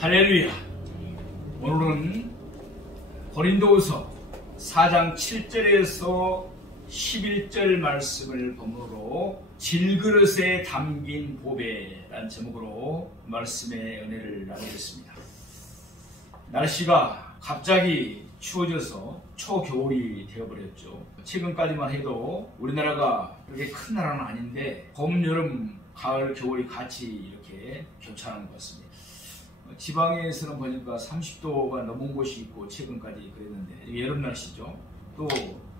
할렐루야. 오늘은 고린도후서 4장 7절에서 11절 말씀을 본문으로 질그릇에 담긴 보배라는 제목으로 말씀의 은혜를 나누겠습니다. 날씨가 갑자기 추워져서 초겨울이 되어버렸죠. 최근까지만 해도 우리나라가 그렇게 큰 나라는 아닌데 봄, 여름, 가을, 겨울이 같이 이렇게 교차하는 것 같습니다. 지방에서는 보니까 30도가 넘은 곳이 있고 최근까지 그랬는데 여름 날씨죠. 또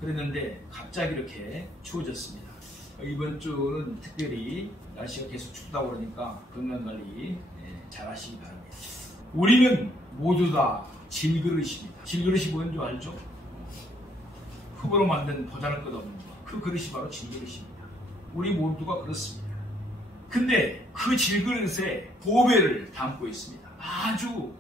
그랬는데 갑자기 이렇게 추워졌습니다. 이번 주는 특별히 날씨가 계속 춥다고 그러니까 건강관리 잘 하시기 바랍니다. 우리는 모두 다 질그릇입니다. 질그릇이 뭔지 알죠? 흙으로 만든 보잘것없는 것. 그 그릇이 바로 질그릇입니다. 우리 모두가 그렇습니다. 근데 그 질그릇에 보배를 담고 있습니다. 아주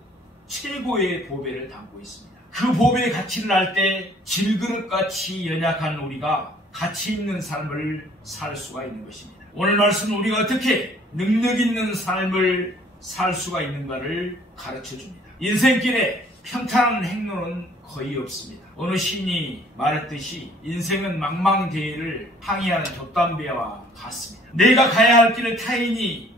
최고의 보배를 담고 있습니다. 그 보배의 가치를 알 때 질그릇같이 연약한 우리가 가치 있는 삶을 살 수가 있는 것입니다. 오늘 말씀은 우리가 어떻게 능력 있는 삶을 살 수가 있는가를 가르쳐 줍니다. 인생길에 평탄한 행로는 거의 없습니다. 어느 시인이 말했듯이 인생은 망망대해를 항해하는 돛담배와 같습니다. 내가 가야 할 길을 타인이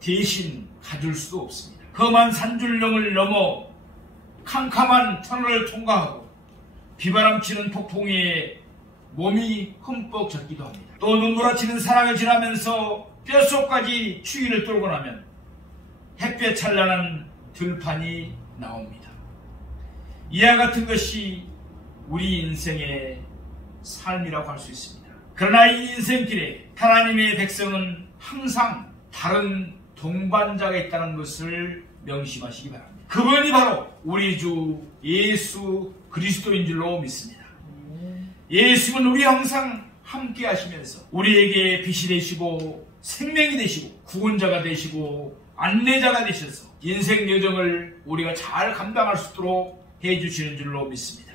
대신 가줄 수도 없습니다. 험한 산줄령을 넘어 캄캄한 터널을 통과하고 비바람치는 폭풍에 몸이 흠뻑 젖기도 합니다. 또 눈부라치는 사랑을 지나면서 뼛속까지 추위를 뚫고 나면 햇볕 찬란한 들판이 나옵니다. 이와 같은 것이 우리 인생의 삶이라고 할 수 있습니다. 그러나 이 인생길에 하나님의 백성은 항상 다른 동반자가 있다는 것을 명심하시기 바랍니다. 그분이 바로 우리 주 예수 그리스도인 줄로 믿습니다. 예수는 우리 항상 함께 하시면서 우리에게 빛이 되시고 생명이 되시고 구원자가 되시고 안내자가 되셔서 인생 여정을 우리가 잘 감당할 수 있도록 해주시는 줄로 믿습니다.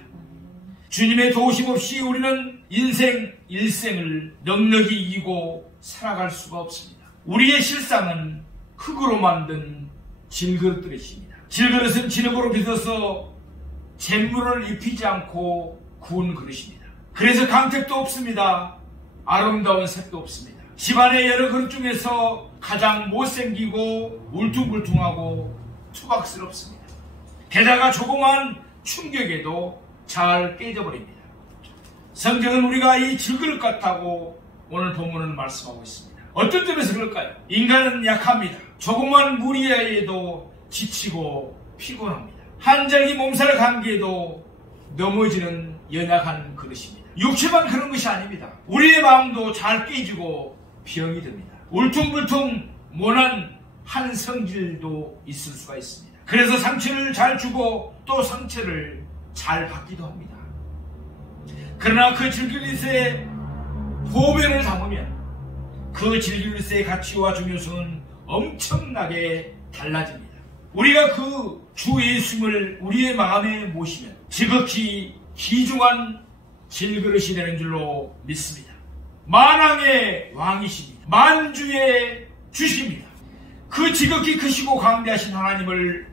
주님의 도우심 없이 우리는 인생 일생을 넉넉히 이기고 살아갈 수가 없습니다. 우리의 실상은 흙으로 만든 질그릇들이십니다. 질그릇은 진흙으로 빚어서 잿물을 입히지 않고 구운 그릇입니다. 그래서 강택도 없습니다. 아름다운 색도 없습니다. 집안의 여러 그릇 중에서 가장 못생기고 울퉁불퉁하고 투박스럽습니다. 게다가 조그만 충격에도 잘 깨져버립니다. 성경은 우리가 이 질그릇 같다고 오늘 본문은 말씀하고 있습니다. 어떤 점에서 그럴까요? 인간은 약합니다. 조그만 무리에도 지치고 피곤합니다. 한절기 몸살 감기에도 넘어지는 연약한 그릇입니다. 육체만 그런 것이 아닙니다. 우리의 마음도 잘 깨지고 병이 듭니다. 울퉁불퉁 모난 한 성질도 있을 수가 있습니다. 그래서 상처를 잘 주고 또 상처를 잘 받기도 합니다. 그러나 그 질그릇에 보배를 담으면 그 질그릇의 가치와 중요성은 엄청나게 달라집니다. 우리가 그 주 예수님을 우리의 마음에 모시면 지극히 귀중한 질그릇이 되는 줄로 믿습니다. 만왕의 왕이십니다. 만주의 주십니다. 그 지극히 크시고 강대하신 하나님을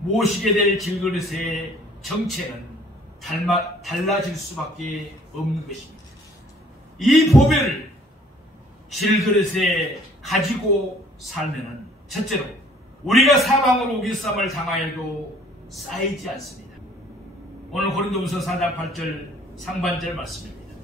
모시게 될 질그릇의 정체는 달라질 수밖에 없는 것입니다. 이 보배를 질그릇에 가지고 살면은 첫째로 우리가 사방으로 우겨쌈을 당하여도 쌓이지 않습니다. 오늘 고린도후서 4장 8절 상반절 말씀입니다.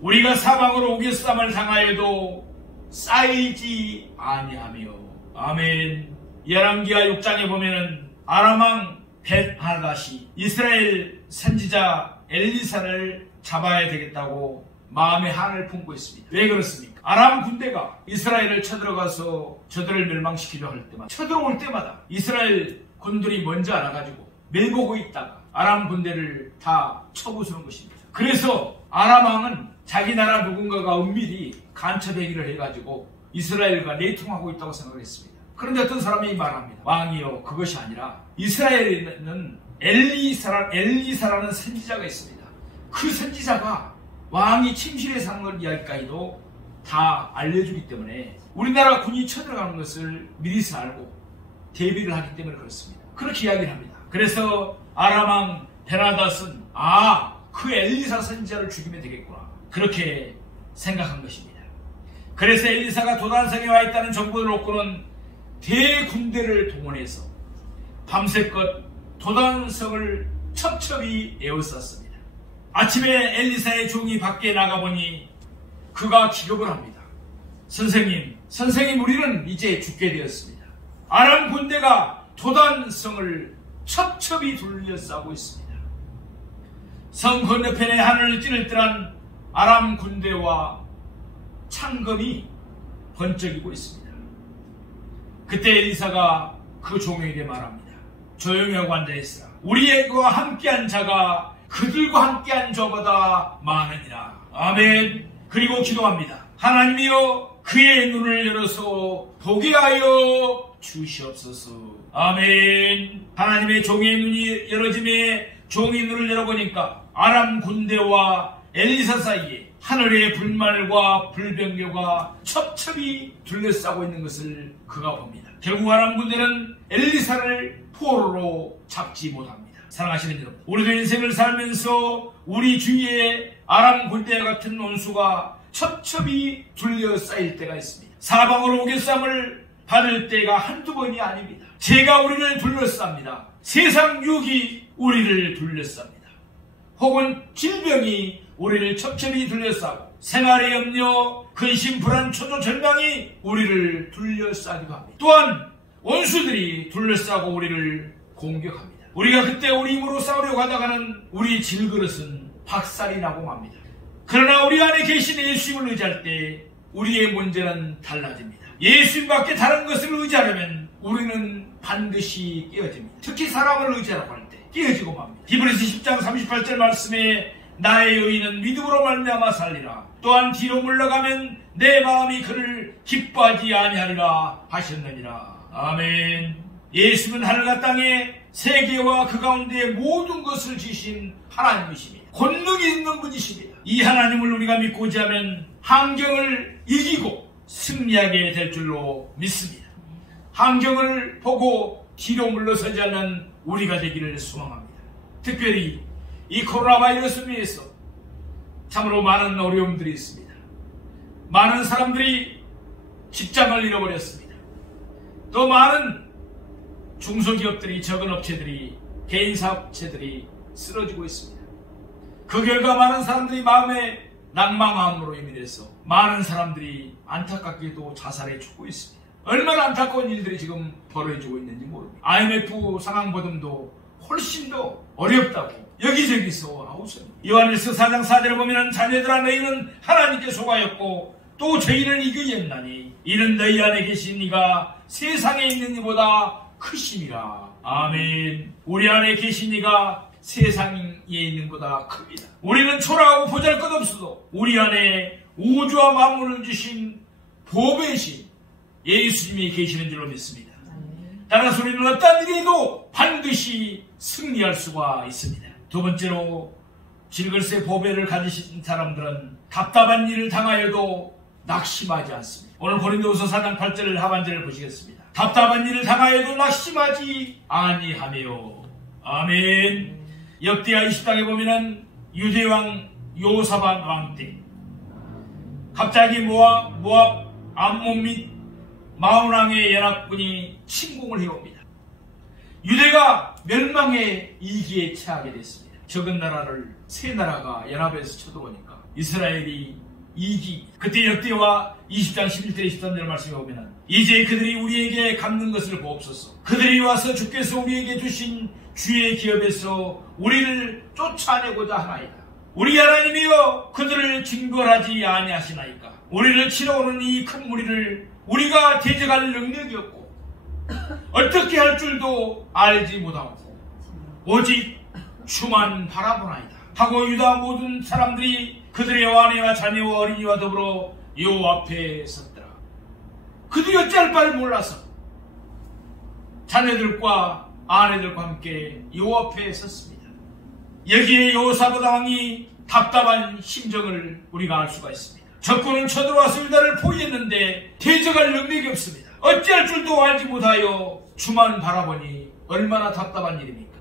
우리가 사방으로 우겨쌈을 당하여도 쌓이지 아니하며. 아멘. 열왕기하 6장에 보면은 아람 왕 벳하닷이 이스라엘 선지자 엘리사를 잡아야 되겠다고 마음의 한을 품고 있습니다. 왜 그렇습니까? 아람 군대가 이스라엘을 쳐들어가서 저들을 멸망시키려 할 때마다 쳐들어올 때마다 이스라엘 군들이 먼저 알아가지고 매보고 있다가 아람 군대를 다 쳐부수는 것입니다. 그래서 아람 왕은 자기 나라 누군가가 은밀히 간첩 행위를 해가지고 이스라엘과 내통하고 있다고 생각을 했습니다. 그런데 어떤 사람이 말합니다. 왕이요, 그것이 아니라 이스라엘에는 엘리사라는 선지자가 있습니다. 그 선지자가 왕이 침실에 사는 걸 이야기까지도 다 알려주기 때문에 우리나라 군이 쳐들어가는 것을 미리서 알고 대비를 하기 때문에 그렇습니다. 그렇게 이야기를 합니다. 그래서 아람왕 베나닷은 그 엘리사 선지자를 죽이면 되겠구나, 그렇게 생각한 것입니다. 그래서 엘리사가 도단성에 와 있다는 정보를 얻고는 대군대를 동원해서 밤새껏 도단성을 첩첩이 에워쌌습니다. 아침에 엘리사의 종이 밖에 나가보니 그가 기겁을 합니다. 선생님, 우리는 이제 죽게 되었습니다. 아람 군대가 도단성을 첩첩이 둘러싸고 있습니다. 성 건너편에 하늘을 찌를 듯한 아람 군대와 창검이 번쩍이고 있습니다. 그때 엘리사가 그 종에게 말합니다. 조용히 하고 앉아있으라. 우리와 함께한 자가 그들과 함께한 자보다 많으니라. 아멘. 그리고 기도합니다. 하나님이여, 그의 눈을 열어서 보게 하여 주시옵소서. 아멘. 하나님의 종의 눈이 열어짐에 종이 눈을 열어보니까 아람 군대와 엘리사 사이에 하늘의 불말과 불병교가 첩첩이 둘러싸고 있는 것을 그가 봅니다. 결국 아람 군대는 엘리사를 포로로 잡지 못합니다. 사랑하시는 여러분, 우리도 인생을 살면서 우리 주위에 아람 군대와 같은 원수가 첩첩이 둘러싸일 때가 있습니다. 사방으로 오개쌈을 받을 때가 한두 번이 아닙니다. 죄가 우리를 둘러쌉니다. 세상 유혹이 우리를 둘러쌉니다. 혹은 질병이 우리를 첩첩이 둘러싸고 생활의 염려, 근심, 불안, 초조, 절망이 우리를 둘러싸기도 합니다. 또한 원수들이 둘러싸고 우리를 공격합니다. 우리가 그때 우리 힘으로 싸우려고 하다가는 우리 질그릇은 박살이 나고 맙니다. 그러나 우리 안에 계신 예수님을 의지할 때 우리의 문제는 달라집니다. 예수님밖에 다른 것을 의지하려면 우리는 반드시 깨어집니다. 특히 사람을 의지하라고 할 때 깨어지고 맙니다. 히브리서 10장 38절 말씀에 나의 의인은 믿음으로 말미암아 살리라. 또한 뒤로 물러가면 내 마음이 그를 기뻐하지 아니하리라 하셨느니라. 아멘. 예수는 하늘과 땅의 세계와 그 가운데 모든 것을 지신 하나님이십니다. 권능이 있는 분이십니다. 이 하나님을 우리가 믿고 의지하면 환경을 이기고 승리하게 될 줄로 믿습니다. 환경을 보고 뒤로 물러서지 않는 우리가 되기를 소망합니다. 특별히 이 코로나 바이러스로 인해서 참으로 많은 어려움들이 있습니다. 많은 사람들이 직장을 잃어버렸습니다. 또 많은 중소기업들이, 적은 업체들이, 개인사업체들이 쓰러지고 있습니다. 그 결과 많은 사람들이 마음에 낭망함으로 인해서 많은 사람들이 안타깝게도 자살에 죽고 있습니다. 얼마나 안타까운 일들이 지금 벌어지고 있는지 모릅니다. IMF 상황보험도 훨씬 더 어렵다고 여기저기서 나오습니다. 요한일서 4장 4절에 보면 자녀들아 너희는 하나님께 속하였고 또 죄인을 이기겠나니 이는 너희 안에 계신 이가 세상에 있는 이보다 크심이라. 아멘. 우리 안에 계신 이가 세상에 있는 것보다 큽니다. 우리는 초라하고 보잘것없어도 우리 안에 우주와 만물을 주신 보배신 예수님이 계시는 줄로 믿습니다. 따라서 우리는 어떤 일에도 반드시 승리할 수가 있습니다. 두 번째로 질글세 보배를 가지신 사람들은 답답한 일을 당하여도 낙심하지 않습니다. 오늘 고린도후서 4장 8절 하반절을 보시겠습니다. 답답한 일을 당하여도 낙심하지 아니하며. 아멘. 역대하 20장에 보면은 유대왕 요사밧 왕 때 갑자기 모압, 암몬 및 마온왕의 연합군이 침공을 해옵니다. 유대가 멸망의 위기에 처하게 됐습니다. 적은 나라를 세 나라가 연합해서 쳐들어오니까 이스라엘이 이기. 그때 역대와 20장 11절 13절 말씀에 보면 이제 그들이 우리에게 갚는 것을 보옵소서. 그들이 와서 주께서 우리에게 주신 주의 기업에서 우리를 쫓아내고자 하나이다. 우리 하나님이여 그들을 징벌하지 아니하시나이까. 우리를 치러 오는 이 큰 무리를 우리가 대적할 능력이 없고 어떻게 할 줄도 알지 못하고 오직 주만 바라보나이다 하고 유다 모든 사람들이 그들의 아내와 자녀와 어린이와 더불어 여호와 앞에 섰더라. 그들이 어찌할 바를 몰라서 자녀들과 아내들과 함께 여호와 앞에 섰습니다. 여기에 여호사밧 왕이 답답한 심정을 우리가 알 수가 있습니다. 적군은 쳐들어와서 유다를 포위했는데 대적할 능력이 없습니다. 어찌할 줄도 알지 못하여 주만 바라보니 얼마나 답답한 일입니까?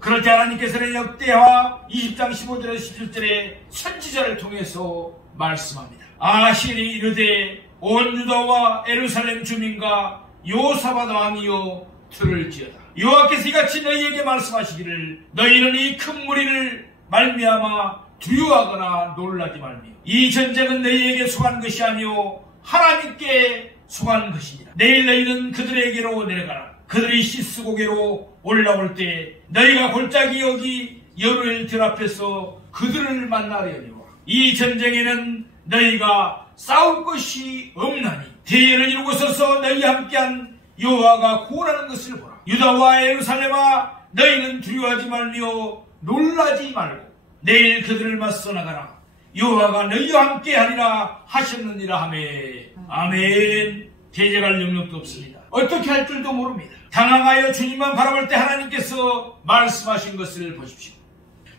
그럴 때 하나님께서는 역대하 20장 15절에서 17절에 선지자를 통해서 말씀합니다. 아신이 이르되 온 유다와 예루살렘 주민과 요사밧 왕이여 들을지어다. 여호와께서 이같이 너희에게 말씀하시기를 너희는 이 큰 무리를 말미암아 두려워하거나 놀라지 말며 이 전쟁은 너희에게 속한 것이 아니요 하나님께 속한 것이니라. 내일 너희는 그들에게로 내려가라. 그들이 시스고개로 올라올 때 너희가 골짜기 여기 여로엘 들 앞에서 그들을 만나려니와 이 전쟁에는 너희가 싸울 것이 없나니 대열을 이루고 서서 너희와 함께한 여호와가 구원하는 것을 보라. 유다와 예루살렘아 너희는 두려워하지 말며 놀라지 말고 내일 그들을 맞서 나가라. 여호와가 너희와 함께하리라 하셨느니라 하매. 아멘. 대적할 능력도 없습니다. 어떻게 할 줄도 모릅니다. 당황하여 주님만 바라볼 때 하나님께서 말씀하신 것을 보십시오.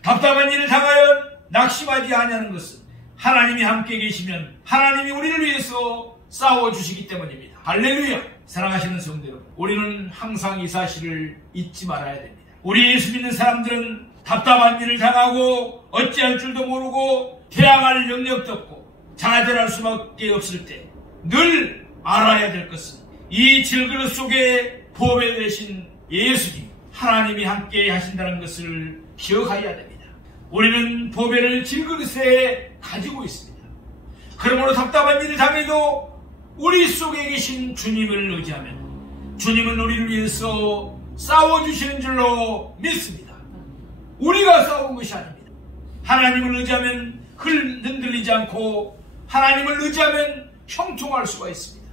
답답한 일을 당하여 낙심하지 아니하는 것은 하나님이 함께 계시면 하나님이 우리를 위해서 싸워주시기 때문입니다. 할렐루야. 사랑하시는 성도 여러분, 우리는 항상 이 사실을 잊지 말아야 됩니다. 우리 예수 믿는 사람들은 답답한 일을 당하고 어찌할 줄도 모르고 대항할 능력도 없고 좌절할 수밖에 없을 때 늘 알아야 될 것은 이 질그릇 속에 보배 되신 예수님 하나님이 함께 하신다는 것을 기억해야 됩니다. 우리는 보배를 질그릇에 가지고 있습니다. 그러므로 답답한 일을 당해도 우리 속에 계신 주님을 의지하면 주님은 우리를 위해서 싸워주시는 줄로 믿습니다. 우리가 싸운 것이 아닙니다. 하나님을 의지하면 흔들리지 않고 하나님을 의지하면 형통할 수가 있습니다.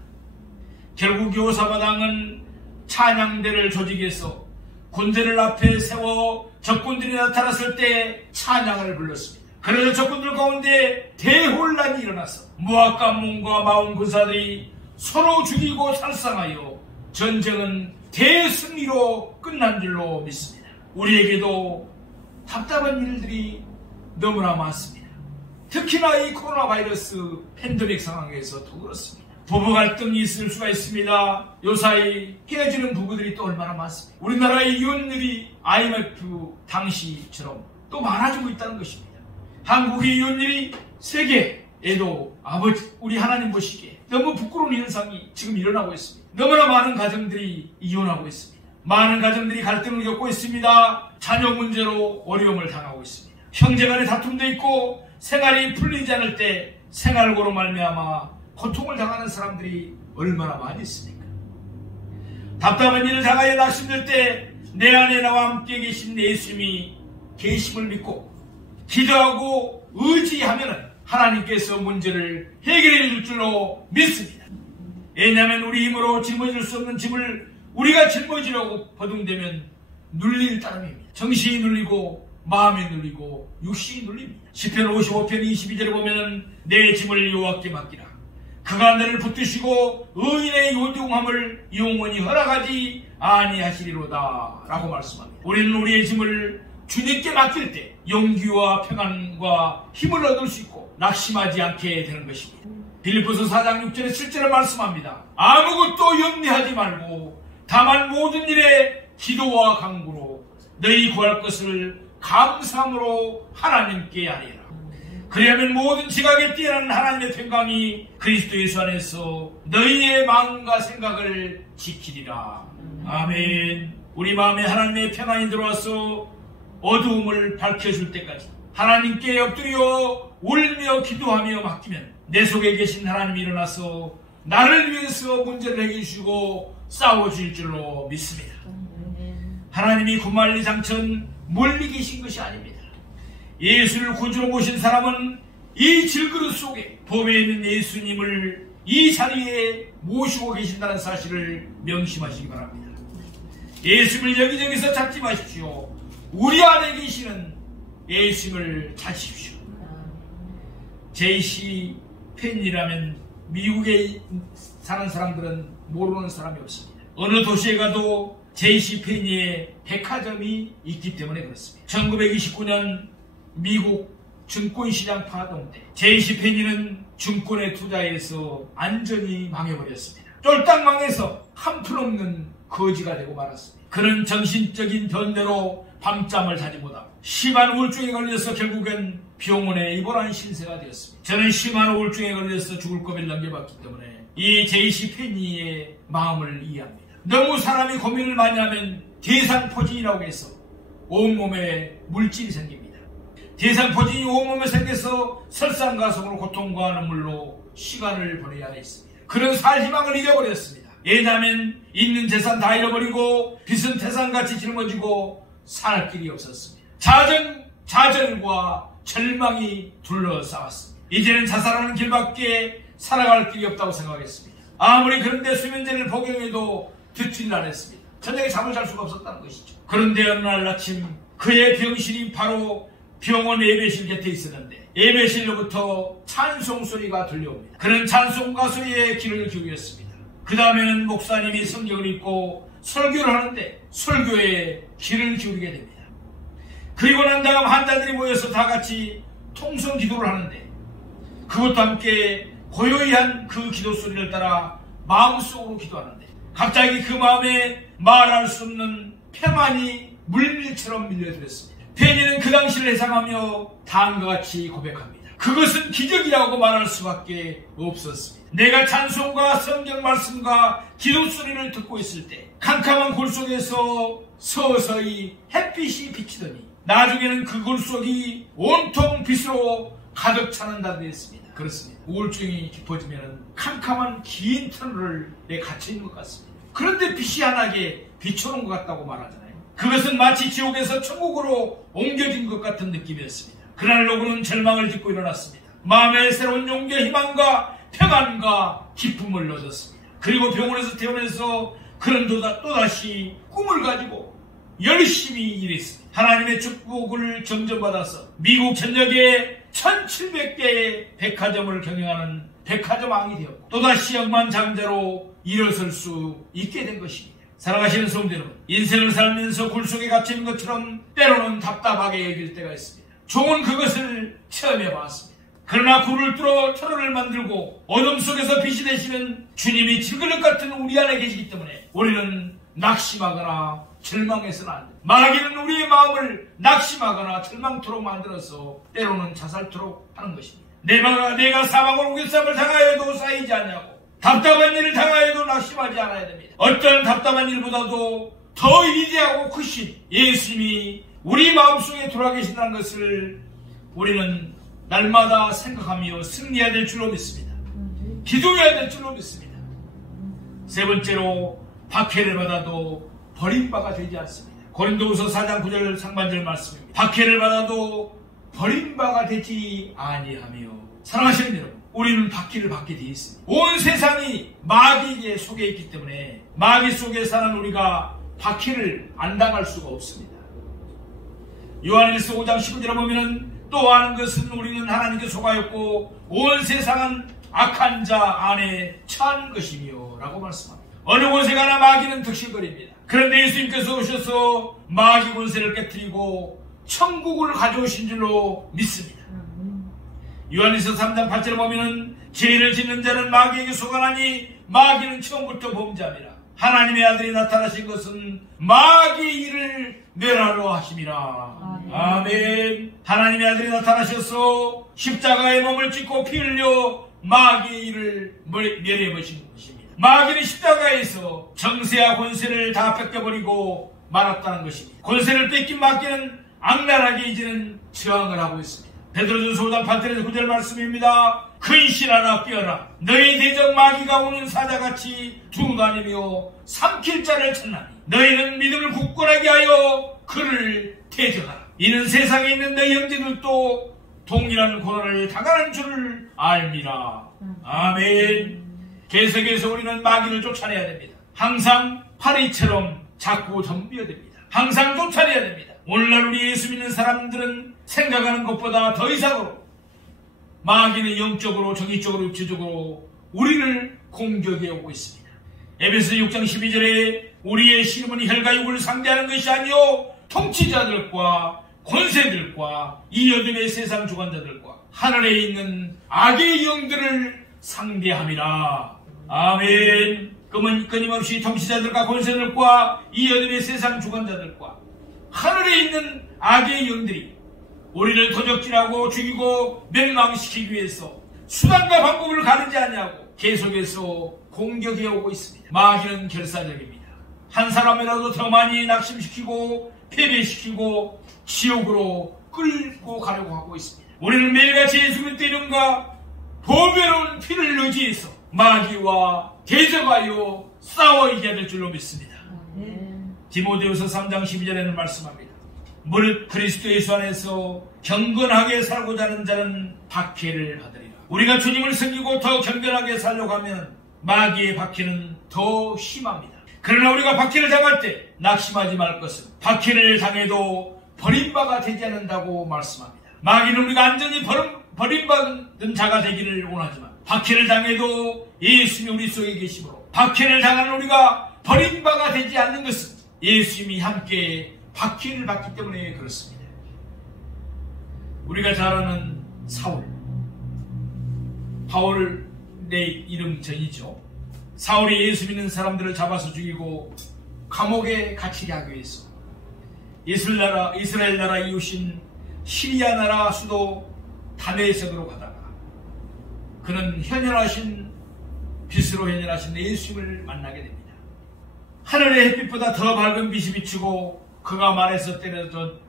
결국 여호사밧 왕은 찬양대를 조직해서 군대를 앞에 세워 적군들이 나타났을 때 찬양을 불렀습니다. 그래서 적군들 가운데 대혼란이 일어나서 모압 관문과 마온 군사들이 서로 죽이고 살상하여 전쟁은 대승리로 끝난 줄로 믿습니다. 우리에게도 답답한 일들이 너무나 많습니다. 특히나 이 코로나 바이러스 팬데믹 상황에서 더 그렇습니다. 부부 갈등이 있을 수가 있습니다. 요사이 헤어지는 부부들이 또 얼마나 많습니다. 우리나라의 이혼율이 IMF 당시처럼 또 많아지고 있다는 것입니다. 한국의 이혼율이 세계에도 아버지 우리 하나님 보시기에 너무 부끄러운 현상이 지금 일어나고 있습니다. 너무나 많은 가정들이 이혼하고 있습니다. 많은 가정들이 갈등을 겪고 있습니다. 자녀 문제로 어려움을 당하고 있습니다. 형제간의 다툼도 있고 생활이 풀리지 않을 때 생활고로 말미암아 고통을 당하는 사람들이 얼마나 많이 있습니까? 답답한 일을 당하여 낙심될 때 내 안에 나와 함께 계신 예수님이 계심을 믿고 기도하고 의지하면 하나님께서 문제를 해결해 줄 줄로 믿습니다. 왜냐하면 우리 힘으로 짊어질 수 없는 짐을 우리가 짊어지려고 버둥대면 눌릴 따름입니다. 정신이 눌리고 마음이 눌리고 육신이 눌립니다. 시편 55편 22절에 보면 내 짐을 여호와께 맡기라. 그가 너를 붙드시고 의인의 요동함을 영원히 허락하지 아니하시리로다 라고 말씀합니다. 우리는 우리의 짐을 주님께 맡길 때 용기와 평안과 힘을 얻을 수 있고 낙심하지 않게 되는 것입니다. 빌립보서 4장 6절에 실제로 말씀합니다. 아무것도 염려하지 말고 다만 모든 일에 기도와 간구로 너희 구할 것을 감사함으로 하나님께 아뢰라. 그리하면 모든 지각에 뛰어난 하나님의 평강이 그리스도 예수 안에서 너희의 마음과 생각을 지키리라. 아멘. 우리 마음에 하나님의 평안이 들어와서 어두움을 밝혀줄 때까지 하나님께 엎드려 울며 기도하며 맡기면 내 속에 계신 하나님이 일어나서 나를 위해서 문제를 해결해 주시고 싸워줄 줄로 믿습니다. 하나님이 구말리 장천 멀리 계신 것이 아닙니다. 예수를 구주로 모신 사람은 이 질그릇 속에 보배에 있는 예수님을 이 자리에 모시고 계신다는 사실을 명심하시기 바랍니다. 예수님을 여기저기서 찾지 마십시오. 우리 안에 계시는 예수님을 찾으십시오. J.C. 펜이라면 미국에 사는 사람들은 모르는 사람이 없습니다. 어느 도시에 가도 J.C. 펜이의 백화점이 있기 때문에 그렇습니다. 1929년 미국 증권시장 파동 때 J.C. 펜이는 증권에 투자해서 완전히 망해버렸습니다. 쫄딱 망해서 한푼 없는 거지가 되고 말았습니다. 그는 정신적인 변대로 밤잠을 자지 못하고 심한 우울증에 걸려서 결국엔 병원에 입원한 신세가 되었습니다. 저는 심한 우울증에 걸려서 죽을 고비를 넘겨봤기 때문에 이 제이시 페니의 마음을 이해합니다. 너무 사람이 고민을 많이 하면 대상포진이라고 해서 온몸에 물질이 생깁니다. 대상포진이 온몸에 생겨서 설상가성으로 고통과 눈물로 시간을 보내야 했습니다. 그런 살 희망을 잃어버렸습니다. 왜냐하면 있는 재산 다 잃어버리고 빚은 태산같이 짊어지고 살 길이 없었습니다. 좌절과 절망이 둘러싸았습니다. 이제는 자살하는 길밖에 살아갈 길이 없다고 생각했습니다. 아무리 그런데 수면제를 복용해도 듣지를 않았습니다. 저녁에 잠을 잘 수가 없었다는 것이죠. 그런데 어느 날 아침 그의 병실이 바로 병원 예배실 곁에 있었는데 예배실로부터 찬송 소리가 들려옵니다. 그는 찬송 가수의 귀를 기울였습니다. 그 다음에는 목사님이 성경을 읽고 설교를 하는데 설교에 귀를 기울이게 됩니다. 그리고 난 다음 환자들이 모여서 다 같이 통성 기도를 하는데 그것도 함께 고요히 한 그 기도 소리를 따라 마음속으로 기도하는데 갑자기 그 마음에 말할 수 없는 평안이 물밀처럼 밀려들었습니다. 페니는 그 당시를 회상하며 다음과 같이 고백합니다. 그것은 기적이라고 말할 수밖에 없었습니다. 내가 찬송과 성경 말씀과 기도 소리를 듣고 있을 때 캄캄한 골 속에서 서서히 햇빛이 비치더니 나중에는 그 골 속이 온통 빛으로 가득 차는 날이 됐습니다. 그렇습니다. 우울증이 깊어지면 캄캄한 긴 터널에 갇혀있는 것 같습니다. 그런데 빛이 환하게 비춰놓은 것 같다고 말하잖아요. 그것은 마치 지옥에서 천국으로 옮겨진 것 같은 느낌이었습니다. 그날 로그는 절망을 딛고 일어났습니다. 마음에 새로운 용기와 희망과 평안과 기쁨을 얻었습니다. 그리고 병원에서 퇴원해서 그는 또다시 꿈을 가지고 열심히 일했습니다. 하나님의 축복을 점점받아서 미국 전역에 1700개의 백화점을 경영하는 백화점왕이 되었고 또다시 억만장자로 일어설 수 있게 된 것입니다. 사랑하시는 성도 여러분, 인생을 살면서 굴 속에 갇힌 것처럼 때로는 답답하게 여길 때가 있습니다. 종은 그것을 체험해 봤습니다. 그러나 굴을 뚫어 터널을 만들고 어둠 속에서 빛이 되시는 주님이 질그릇 같은 우리 안에 계시기 때문에 우리는 낙심하거나 절망해서는 안 됩니다. 마귀는 우리의 마음을 낙심하거나 절망토록 만들어서 때로는 자살토록 하는 것입니다. 내가 사망을 우겨쌈을 당하여도 쌓이지 않냐고 답답한 일을 당하여도 낙심하지 않아야 됩니다. 어떤 답답한 일보다도 더 위대하고 크신 예수님이 우리 마음속에 들어와 계신다는 것을 우리는 날마다 생각하며 승리해야 될 줄로 믿습니다. 기도해야 될 줄로 믿습니다. 세 번째로 박해를 받아도 버림바가 되지 않습니다. 고린도후서 4장 9절 상반절 말씀입니다. 박해를 받아도 버림바가 되지 아니하며 사랑하시는 여러분, 우리는 박해를 받게 되어 있습니다. 온 세상이 마귀에 속해 있기 때문에 마귀 속에 사는 우리가 박해를 안 당할 수가 없습니다. 요한일서 5장 19절에 보면은 또 아는 것은 우리는 하나님께 속하였고 온 세상은 악한 자 안에 처한 것이며 라고 말씀합니다. 어느 곳에 가나 마귀는 득실거립니다. 그런데 예수님께서 오셔서 마귀 권세를 깨뜨리고 천국을 가져오신 줄로 믿습니다. 요한일서 3장 8절에 보면은 죄를 짓는 자는 마귀에게 속하나니 마귀는 처음부터 범죄함이라. 하나님의 아들이 나타나신 것은 마귀의 일을 멸하러 하심이라. 아멘. 하나님의 아들이 나타나셔서 십자가에 몸을 찢고 피 흘려 마귀의 일을 멸해 보신 것입니다. 마귀는 십자가에서 정세와 권세를 다 뺏겨버리고 말았다는 것입니다. 권세를 뺏긴 마귀는 악랄하게 이제는 저항을 하고 있습니다. 베드로전서 5장 8절에서 9절 말씀입니다. 근신하라 깨어라. 너희 대적 마귀가 오는 사자같이 두루 다니며 삼킬 자를 찾나니 너희는 믿음을 굳건하게 하여 그를 대적하라. 이는 세상에 있는 너희 형제들도 동일한 고난을 당하는 줄을 알미라. 아멘. 계속해서 우리는 마귀를 쫓아내야 됩니다. 항상 파리처럼 자꾸 덤벼야 됩니다. 항상 쫓아내야 됩니다. 오늘날 우리 예수 믿는 사람들은 생각하는 것보다 더 이상으로 마귀는 영적으로 정의적으로 육체적으로 우리를 공격해 오고 있습니다. 에베소 6장 12절에 우리의 씨름은 혈과 육을 상대하는 것이 아니요 통치자들과 권세들과 이 어둠의 세상 주관자들과 하늘에 있는 악의 영들을 상대함이라. 아멘. 끊임없이 통치자들과 권세들과 이 어둠의 세상 주관자들과 하늘에 있는 악의 영들이 우리를 도적질하고 죽이고 멸망시키기 위해서 수단과 방법을 가르지 않냐고 계속해서 공격해 오고 있습니다. 마귀는 결사적입니다. 한 사람이라도 더 많이 낙심시키고 패배시키고 지옥으로 끌고 가려고 하고 있습니다. 우리는 매일같이 예수 그리스도의 이름과 보배로운 피를 의지해서 마귀와 대적하여 싸워 이겨야 될 줄로 믿습니다. 디모데후서 3장 12절에는 말씀합니다. 무릇 그리스도 예수 안에서 경건하게 살고자 하는 자는 박해를 받으리라. 우리가 주님을 섬기고 더 경건하게 살려고 하면 마귀의 박해는 더 심합니다. 그러나 우리가 박해를 당할 때 낙심하지 말 것은 박해를 당해도 버림바가 되지 않는다고 말씀합니다. 마귀는 우리가 안전히 버림받은 자가 되기를 원하지만 박해를 당해도 예수님이 우리 속에 계심으로 박해를 당하는 우리가 버림바가 되지 않는 것은 예수님이 함께 박해를 받기 때문에 그렇습니다. 우리가 잘 아는 사울, 바울 내 이름 전이죠. 사울이 예수 믿는 사람들을 잡아서 죽이고 감옥에 갇히게 하기 위해서 이스라엘 나라 이웃인 시리아 나라 수도 다메섹으로 가다가 그는 빛으로 현현하신 예수님을 만나게 됩니다. 하늘의 햇빛보다 더 밝은 빛이 비추고 그가 말에서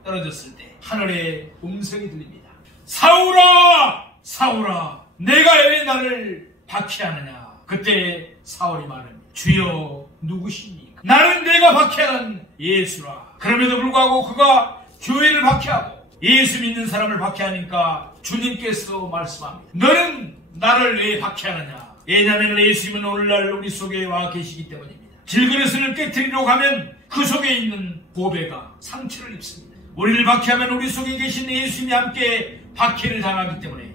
떨어졌을 때 하늘의 음성이 들립니다. 사울아! 사울아! 내가 왜 나를 박해하느냐? 그때 사울이 말합니다. 주여 누구시니까? 나는 내가 박해하는 예수라. 그럼에도 불구하고 그가 교회를 박해하고 예수 믿는 사람을 박해하니까 주님께서 말씀합니다. 너는 나를 왜 박해하느냐? 왜냐하면 예수님은 오늘날 우리 속에 와 계시기 때문입니다. 질그릇을 깨트리러 가면 그 속에 있는 보배가 상처를 입습니다. 우리를 박해하면 우리 속에 계신 예수님이 함께 박해를 당하기 때문에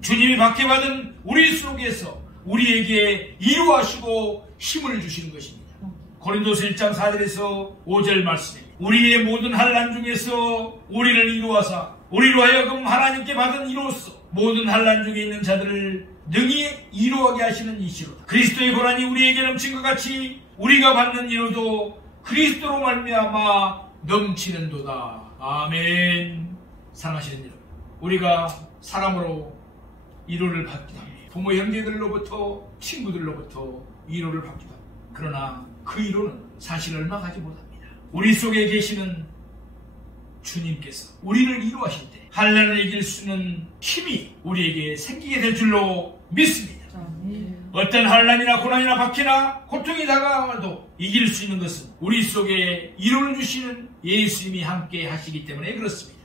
주님이 박해받은 우리 속에서 우리에게 이루하시고 힘을 주시는 것입니다. 고린도서 1장 4절에서 5절 말씀입니다. 우리의 모든 환난 중에서 우리를 이루하사 우리로 하여금 하나님께 받은 이로써 모든 환난 중에 있는 자들을 능히 이루하게 하시는 이시로다. 그리스도의 고난이 우리에게 넘친 것 같이 우리가 받는 이로도 그리스도로 말미암아 넘치는도다. 아멘. 사랑하시는 여러분, 우리가 사람으로 위로를 받기도 합니다. 부모 형제들로부터 친구들로부터 위로를 받기도 합니다. 그러나 그 위로는 사실 얼마 가지 못합니다. 우리 속에 계시는 주님께서 우리를 위로하실 때 환난을 이길 수 있는 힘이 우리에게 생기게 될 줄로 믿습니다. 어떤 환난이나 고난이나 박해나 고통이 다가와도 이길 수 있는 것은 우리 속에 위로를 주시는 예수님이 함께 하시기 때문에 그렇습니다.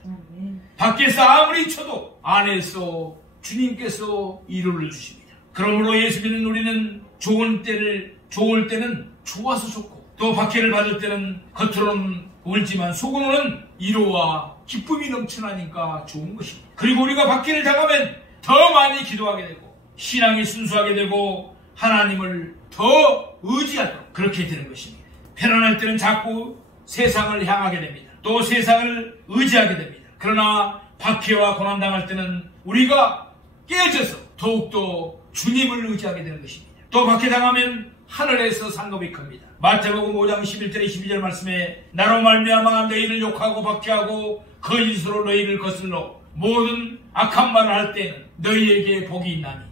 밖에서 아무리 쳐도 안에서 주님께서 위로를 주십니다. 그러므로 예수 믿는 우리는 좋을 때는 좋아서 좋고 또 박해를 받을 때는 겉으로는 울지만 속으로는 위로와 기쁨이 넘쳐나니까 좋은 것입니다. 그리고 우리가 박해를 당하면 더 많이 기도하게 되고 신앙이 순수하게 되고 하나님을 더 의지하도록 그렇게 되는 것입니다. 편안할 때는 자꾸 세상을 향하게 됩니다. 또 세상을 의지하게 됩니다. 그러나 박해와 고난당할 때는 우리가 깨어져서 더욱더 주님을 의지하게 되는 것입니다. 또 박해당하면 하늘에서 상급이 큽니다. 마태복음 5장 11절에 12절 말씀에 나로 말미암아 너희를 욕하고 박해하고 거짓으로 너희를 거슬러 모든 악한 말을 할 때는 너희에게 복이 있나니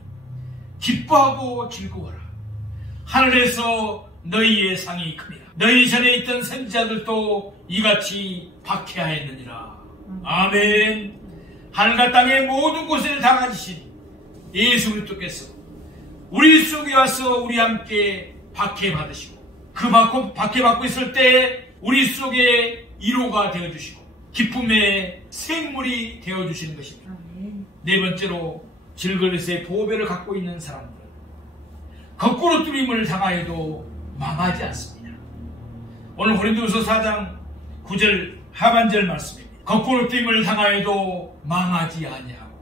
기뻐하고 즐거워라. 하늘에서 너희의 상이 큽니다. 너희 전에 있던 선지자들도 이같이 박해하였느니라. 아멘. 하늘과 땅의 모든 곳을 다 가지신 예수 그리스도께서 우리 속에 와서 우리 함께 박해받으시고 그 박해받고 있을 때 우리 속에 위로가 되어주시고 기쁨의 생물이 되어주시는 것입니다. 네 번째로 질그릇의 보배를 갖고 있는 사람들은 거꾸로 뚫림을 당하여도 망하지 않습니다. 오늘 고린도후서 4장 9절 하반절 말씀입니다. 거꾸로 뚫림을 당하여도 망하지 아니하고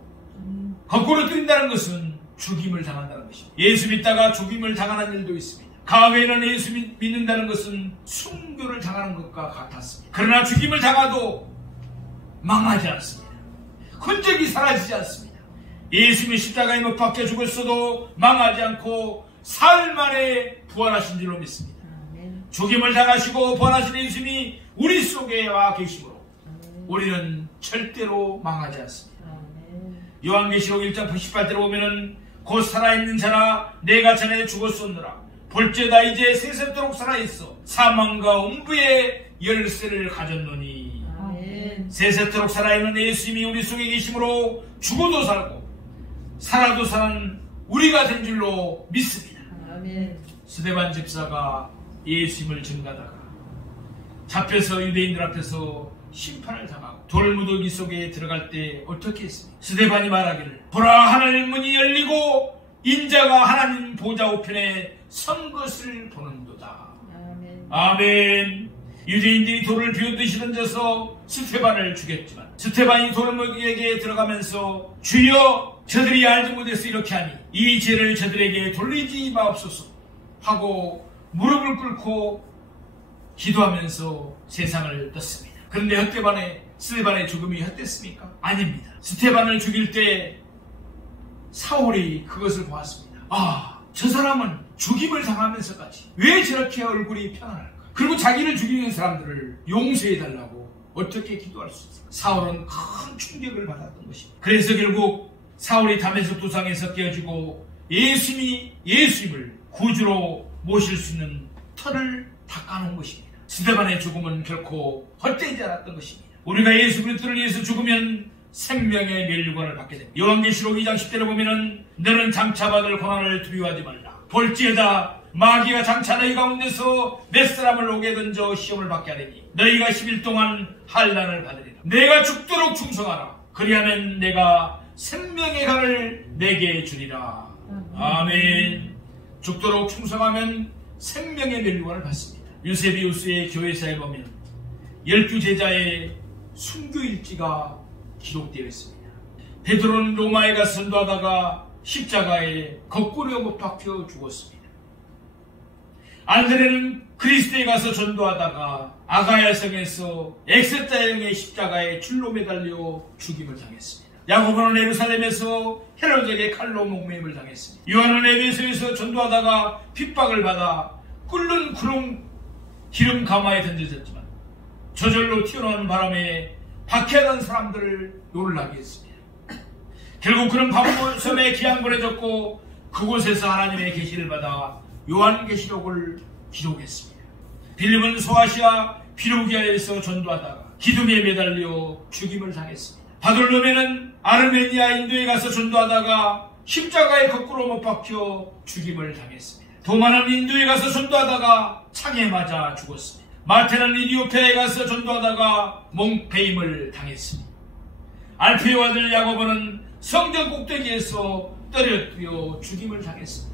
거꾸로 뚫린다는 것은 죽임을 당한다는 것입니다. 예수 믿다가 죽임을 당하는 일도 있습니다. 과거에는 예수 믿는다는 것은 순교를 당하는 것과 같았습니다. 그러나 죽임을 당하도 망하지 않습니다. 흔적이 사라지지 않습니다. 예수님이 십자가에 못 박혀 죽었어도 망하지 않고 사흘 만에 부활하신 줄로 믿습니다. 아멘. 죽임을 당하시고 부활하신 예수님이 우리 속에 와 계시므로 아멘. 우리는 절대로 망하지 않습니다. 아멘. 요한계시록 1장 18절에 보면은 곧 살아있는 자라 내가 전에 죽었었느라 볼죄다 이제 세세토록 살아있어 사망과 음부의 열쇠를 가졌노니. 아멘. 세세토록 살아있는 예수님이 우리 속에 계시므로 죽어도 살고 살아도 사는 우리가 된 줄로 믿습니다. 아멘. 스데반 집사가 예수님을 증거하다가 잡혀서 유대인들 앞에서 심판을 당하고 돌무더기 속에 들어갈 때 어떻게 했습니까? 스데반이 말하기를 보라 하나님 문이 열리고 인자가 하나님 보좌 우편에 선 것을 보는도다. 아멘. 아멘. 유대인들이 돌을 비웃듯이 던져서 스데반을 죽였지만 스데반이 돌무더기에게 들어가면서 주여 저들이 알지 못해서 이렇게 하니 이 죄를 저들에게 돌리지 마옵소서 하고 무릎을 꿇고 기도하면서 세상을 떴습니다. 그런데 스데반의 죽음이 헛됐습니까? 아닙니다. 스데반을 죽일 때 사울이 그것을 보았습니다. 아, 저 사람은 죽임을 당하면서까지 왜 저렇게 얼굴이 편안할까? 그리고 자기를 죽이는 사람들을 용서해달라고 어떻게 기도할 수 있을까? 사울은 큰 충격을 받았던 것입니다. 그래서 결국 사울이 다메섹 도상에서 깨어지고 예수님을 구주로 모실 수 있는 터를 닦아놓은 것입니다. 스데반의 죽음은 결코 헛되지 않았던 것입니다. 우리가 예수 그리스도를 위해서 죽으면 생명의 멸류관을 받게 됩니다. 요한계시록 2장 10절에 보면은 너는 장차받을 고난을 두려워하지 말라. 볼지어다 마귀가 장차 너희 가운데서 몇 사람을 오게 던져 시험을 받게 하리니 너희가 10일 동안 환난을 받으리라. 내가 죽도록 충성하라. 그리하면 내가 생명의 간을 내게 주리라. 아멘. 죽도록 충성하면 생명의 멸류관을 받습니다. 유세비우스의 교회사에 보면 12제자의 순교일지가 기록되어 있습니다. 베드로는 로마에 가서 전도하다가 십자가에 거꾸로 못 박혀 죽었습니다. 안드레는 그리스도에 가서 전도하다가 아가야 성에서 엑세타형의 십자가에 줄로 매달려 죽임을 당했습니다. 야고보는 예루살렘에서 헤롯에게 칼로 목매임을 당했습니다. 요한은 에베소에서 전도하다가 핍박을 받아 끓는 기름 가마에 던져졌지만 저절로 튀어나오는 바람에 박해하던 사람들을 놀라게 했습니다. 결국 그는 바보섬에 기한 보내졌고 그곳에서 하나님의 계시를 받아 요한계시록을 기록했습니다. 빌립은 소아시아 비루기아에서 전도하다가 기둥에 매달려 죽임을 당했습니다. 바돌로메는 아르메니아 인도에 가서 전도하다가 십자가에 거꾸로 못 박혀 죽임을 당했습니다. 도마는 인도에 가서 전도하다가 창에 맞아 죽었습니다. 마태는 이디오페에 가서 전도하다가 몽패임을 당했습니다. 알페오 아들 야고보는 성전 꼭대기에서 떨어뜨려 죽임을 당했습니다.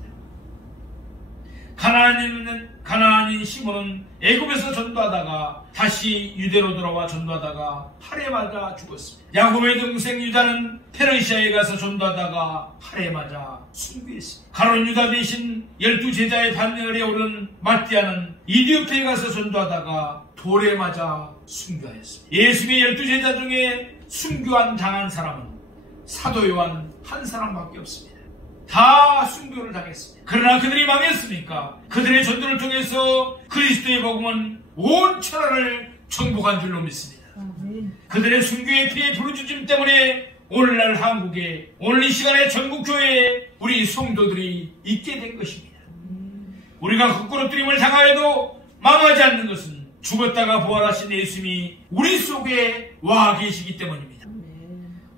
가나안인 시몬은 애굽에서 전도하다가 다시 유대로 돌아와 전도하다가 팔에 맞아 죽었습니다. 야곱의 동생 유다는 페르시아에 가서 전도하다가 팔에 맞아 순교했습니다. 가룟 유다 대신 12제자의 반열에 오른 마띠아는 이디오페에 가서 전도하다가 돌에 맞아 순교하였습니다. 예수님의 12제자 중에 순교한 당한 사람은 사도 요한 한 사람밖에 없습니다. 다 순교를 당했습니다. 그러나 그들이 망했으니까 그들의 전도를 통해서 그리스도의 복음은 온 천하를 정복한 줄로 믿습니다. 그들의 순교의 피의 부르짖음 때문에 오늘날 한국에 오늘 이 시간에 전국교회에 우리 성도들이 있게 된 것입니다. 우리가 거꾸로뜨림을 당하여도 망하지 않는 것은 죽었다가 부활하신 예수님이 우리 속에 와 계시기 때문입니다.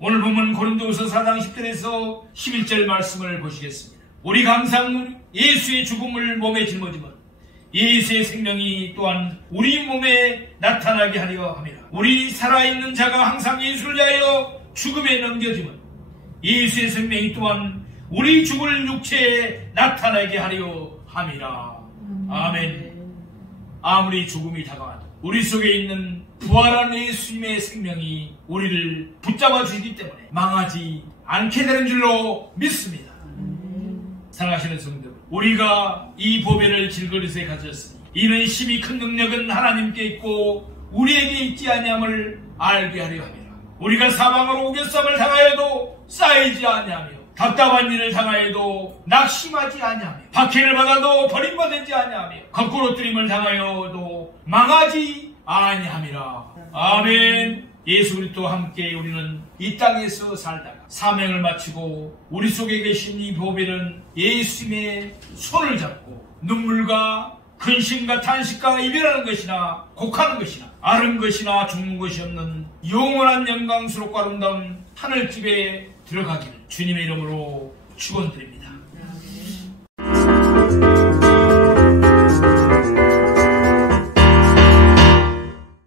오늘 보면 고린도후서 4장 10절에서 11절 말씀을 보시겠습니다. 우리가 항상 예수의 죽음을 몸에 짊어지면 예수의 생명이 또한 우리 몸에 나타나게 하려 함이라. 우리 살아있는 자가 항상 예수를 위하여 죽음에 넘겨지면 예수의 생명이 또한 우리 죽을 육체에 나타나게 하려 함이라. 아멘. 아무리 죽음이 다가와도 우리 속에 있는 부활한 예수님의 생명이 우리를 붙잡아 주시기 때문에 망하지 않게 되는 줄로 믿습니다. 사랑하시는 성도 여러분, 우리가 이 보배를 질그릇에 가졌으니 이는 심히 큰 능력은 하나님께 있고 우리에게 있지 아니함을 알게 하려 함이라. 우리가 사방으로 우겨쌈을 당하여도 쌓이지 아니하며 답답한 일을 당하여도 낙심하지 아니하며 박해를 받아도 버림받지 아니하며 거꾸로 뜨림을 당하여도 망하지 아니함이라. 아멘. 예수 그리스도와 함께 우리는 이 땅에서 살다가 사명을 마치고 우리 속에 계신 이 보배는 예수님의 손을 잡고 눈물과 근심과 탄식과 이별하는 것이나 곡하는 것이나 아는 것이나 죽는 것이 없는 영원한 영광스럽고 아름다운 하늘집에 들어가기를 주님의 이름으로 축원드립니다.